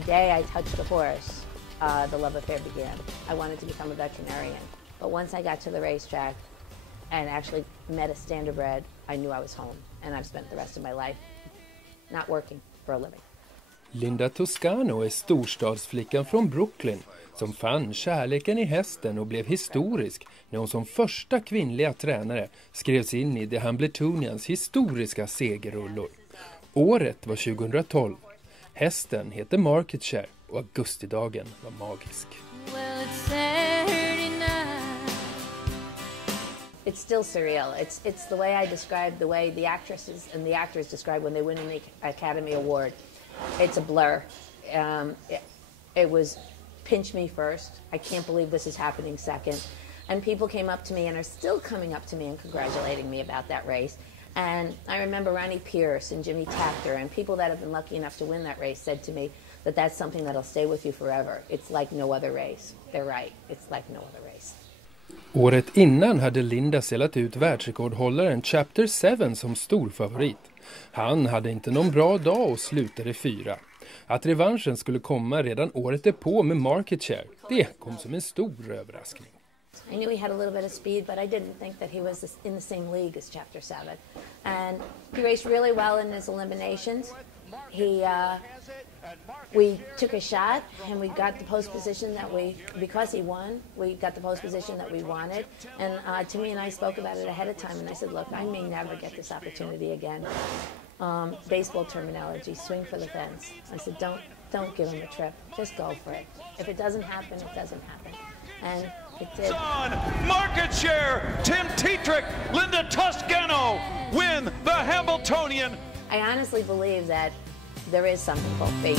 the day I touched the horse, the love affair began. I wanted to become a veterinarian. But once I got to the racetrack and actually met a standardbred, I knew I was home. And I've spent the rest of my life not working for a living. Linda Toscano är storstadsflickan från Brooklyn som fann kärleken i hästen och blev historisk när hon som första kvinnliga tränare skrevs in i The Hambletonians historiska segerrullor. Året var 2012. Hästen heter Market Share och augustidagen var magisk. It's still surreal. It's the way I describe the way the actresses and the actors describe when they win an Academy Award. It's a blur. It was pinch me first. I can't believe this is happening second. And people came up to me and are still coming up to me and congratulating me about that race. And I remember Ronnie Pierce and Jimmy Tapter and people that have been lucky enough to win that race said to me that that's something that'll stay with you forever. It's like no other race. They're right. It's like no other race. Året innan hade Linda sällat ut världsrekordhållaren Chapter 7 som storfavorit. Han hade inte någon bra dag och slutade 4. Att revanschen skulle komma redan året därpå med Market Share, det kom som en stor överraskning. I knew he had a little bit of speed, but I didn't think that he was in the same league as Chapter 7. And he raced really well in his eliminations. We took a shot and we got the post position that because he won, we got the post position that we wanted. And Timmy and I spoke about it ahead of time and I said, look, I may never get this opportunity again. Baseball terminology, swing for the fence. I said, don't give him a trip, just go for it. If it doesn't happen, it doesn't happen. And it did. Market Share, Tim Tetrick, Linda Toscano win the Hambletonian. I honestly believe that there is something called fate.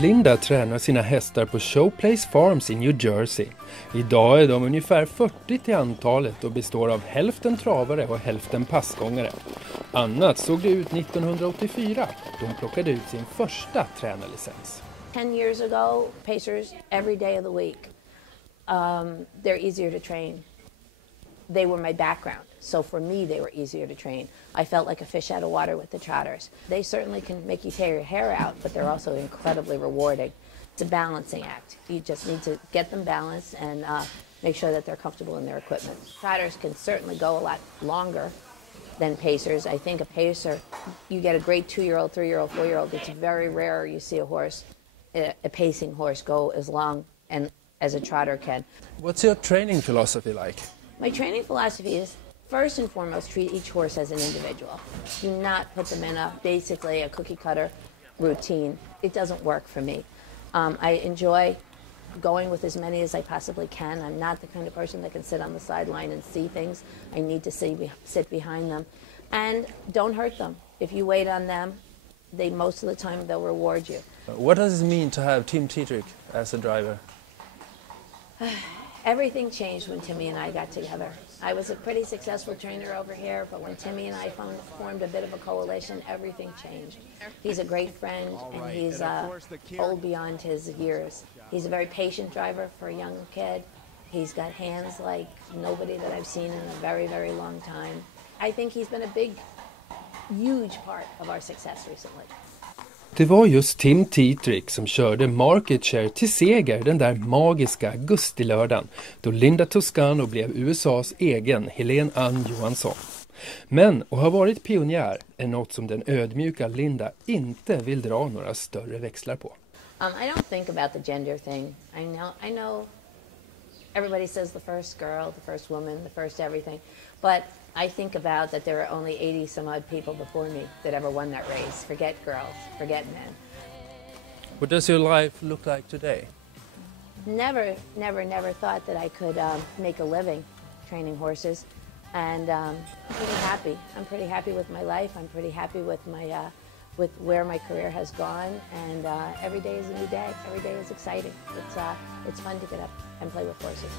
Linda tränar sina hästar på Showplace Farms i New Jersey. Idag är de ungefär 40 till antalet och består av hälften travare och hälften passgångare. Annat såg det ut 1984 då hon plockade ut sin första tränarlicens. 10 years ago, pacers every day of the week. They're easier to train. They were my background, so for me they were easier to train. I felt like a fish out of water with the trotters. They certainly can make you tear your hair out, but they're also incredibly rewarding. It's a balancing act. You just need to get them balanced and make sure that they're comfortable in their equipment. Trotters can certainly go a lot longer than pacers. I think a pacer, you get a great 2-year-old, 3-year-old, 4-year-old. It's very rare you see a pacing horse go as long and as a trotter can. What's your training philosophy like? My training philosophy is, first and foremost, treat each horse as an individual. Do not put them in basically a cookie cutter routine. It doesn't work for me. I enjoy going with as many as I possibly can. I'm not the kind of person that can sit on the sideline and see things. I need to sit behind them. And don't hurt them. If you wait on them, most of the time they'll reward you. What does it mean to have Tim Tetrick as a driver? Everything changed when Timmy and I got together. I was a pretty successful trainer over here, but when Timmy and I formed a bit of a coalition, everything changed. He's a great friend, and he's old beyond his years. He's a very patient driver for a young kid. He's got hands like nobody that I've seen in a very, very long time. I think he's been a huge part of our success recently. Det var just Tim Tetrick som körde Market Share till seger den där magiska augustilördagen då Linda Toscano blev USAs egen Helene Ann Johansson. Men att ha varit pionjär är något som den ödmjuka Linda inte vill dra några större växlar på. I don't think about the gender thing. I know everybody says the first girl, the first woman, the first everything, but I think about that there are only 80 some odd people before me that ever won that race. Forget girls, forget men. What does your life look like today? Never thought that I could make a living training horses, and I'm pretty happy. I'm pretty happy with my life. I'm pretty happy with with where my career has gone, and every day is a new day. Every day is exciting. It's fun to get up and play with horses.